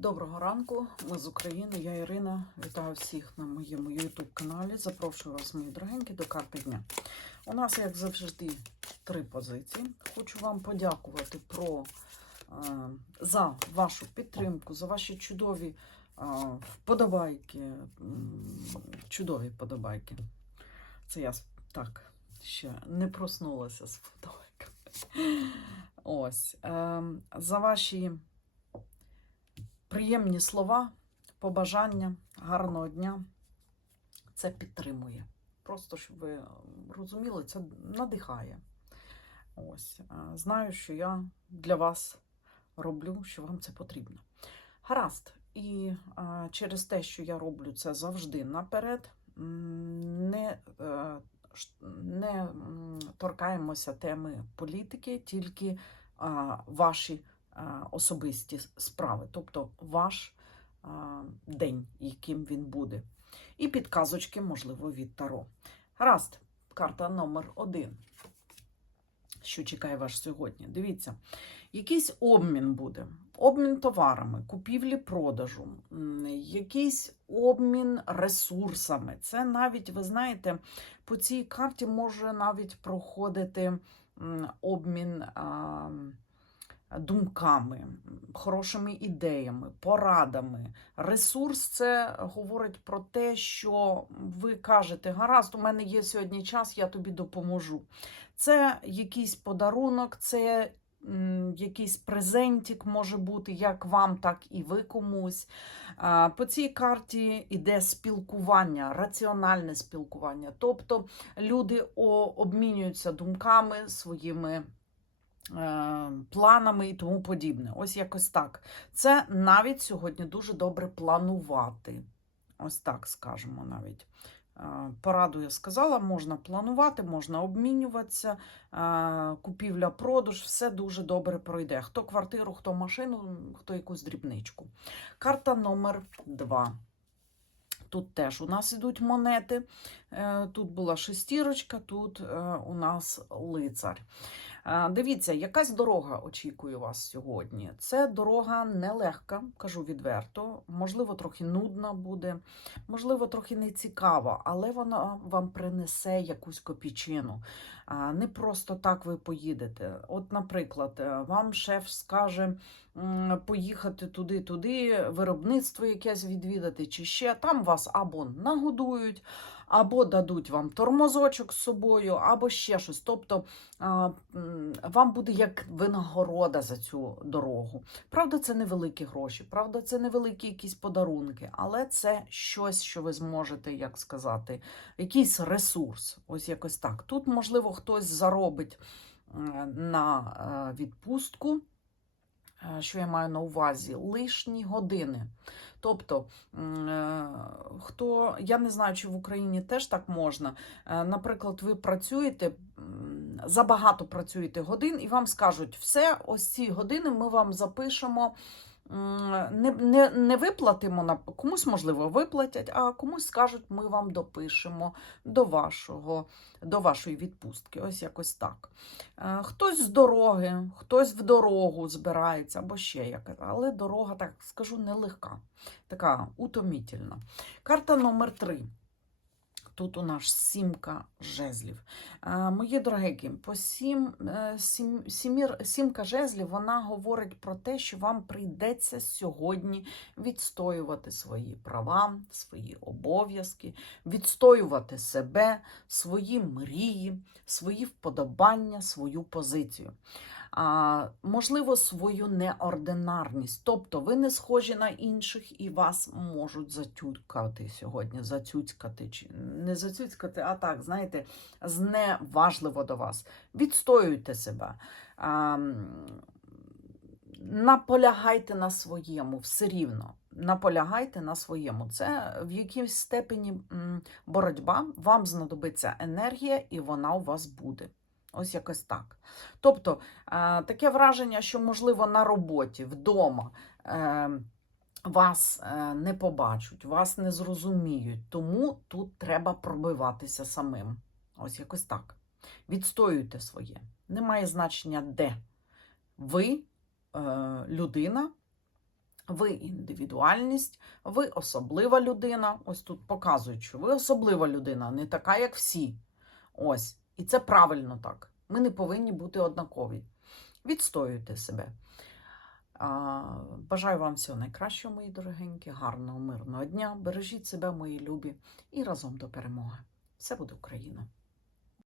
Доброго ранку, ми з України, я Ірина. Вітаю всіх на моєму YouTube каналі. Запрошую вас, мої дорогенькі, до карти дня. У нас, як завжди, три позиції. Хочу вам подякувати про, е, за вашу підтримку, за ваші чудові е, вподобайки. Чудові вподобайки. Це я так ще не проснулася з вподобайками. Ось. Е, за ваші приємні слова, побажання, гарного дня. Це підтримує. Просто щоб ви розуміли, це надихає. Ось. е, Знаю, що я для вас роблю, що вам це потрібно. Гаразд. І е, через те, що я роблю це завжди наперед, не, е, не торкаємося теми політики, тільки ваші особисті справи, тобто ваш день, яким він буде. І підказочки, можливо, від Таро. Гаразд, карта номер один. Що чекає вас сьогодні? Дивіться, якийсь обмін буде, обмін товарами, купівлі продажу, якийсь обмін ресурсами. Це навіть, ви знаєте, по цій карті може навіть проходити обмін. А, думками, хорошими ідеями, порадами. Ресурс це говорить про те, що ви кажете: гаразд, у мене є сьогодні час, я тобі допоможу. Це якийсь подарунок, це якийсь презентик може бути як вам, так і ви комусь. По цій карті йде спілкування, раціональне спілкування. Тобто люди обмінюються думками своїми планами і тому подібне. Ось якось так. Це навіть сьогодні дуже добре планувати. Ось так скажемо навіть. Е, Пораду я сказала, можна планувати, можна обмінюватися, е, купівля, продаж, все дуже добре пройде. Хто квартиру, хто машину, хто якусь дрібничку. Карта номер два. Тут теж у нас ідуть монети. Е, Тут була шестірочка, тут е, у нас лицар. Дивіться, якась дорога очікує вас сьогодні. Це дорога нелегка, кажу відверто. Можливо, трохи нудна буде, можливо, трохи не цікава, але вона вам принесе якусь копійчину. Не просто так ви поїдете. От, наприклад, е, вам шеф скаже поїхати туди-туди, виробництво якесь відвідати, чи ще там вас або нагодують, або дадуть вам тормозочок з собою, або ще щось. Тобто вам буде як винагорода за цю дорогу. Правда, це невеликі гроші, правда, це невеликі якісь подарунки, але це щось, що ви зможете, як сказати, якийсь ресурс. Ось якось так. Тут, можливо, хтось заробить на е, відпустку. Е, Що я маю на увазі? Лишні години. Тобто, е, хто я не знаю, чи в Україні теж так можна. Е, Наприклад, ви працюєте забагато працюєте годин, і вам скажуть, все, ось ці години ми вам запишемо. Не, не, не виплатимо на комусь, можливо, виплатять, а комусь скажуть, ми вам допишемо до вашого, до вашої відпустки. Ось якось так. Е, Хтось з дороги, хтось в дорогу збирається, або ще яка. Але дорога, так скажу, нелегка, така утомітельна. Карта номер три. Тут у нас сімка жезлів. Е, Мої дорогенькі, по сім, е, сім, сімір, сімка жезлів вона говорить про те, що вам прийдеться сьогодні відстоювати свої права, свої обов'язки, відстоювати себе, свої мрії, свої вподобання, свою позицію. Можливо, свою неординарність. Тобто ви не схожі на інших і вас можуть затюкати сьогодні, зацюцькати, чи не зацюцькати, а так, знаєте, зневажливо до вас. Відстоюйте себе. Наполягайте на своєму, все рівно. Наполягайте на своєму. Це в якійсь степені боротьба, вам знадобиться енергія, і вона у вас буде. Ось якось так. Тобто, е, таке враження, що, можливо, на роботі, вдома е, вас е, не побачать, вас не зрозуміють. Тому тут треба пробиватися самим. Ось якось так. Відстоюйте своє. Немає значення де. Ви е, людина, Ви індивідуальність, ви особлива людина. Ось тут показують, що ви особлива людина, не така, як всі. Ось. І це правильно так. Ми не повинні бути однакові. Відстоюйте себе. А, Бажаю вам всього найкращого, мої дорогенькі, гарного, мирного дня. Бережіть себе, мої любі, і разом до перемоги. Все буде Україна!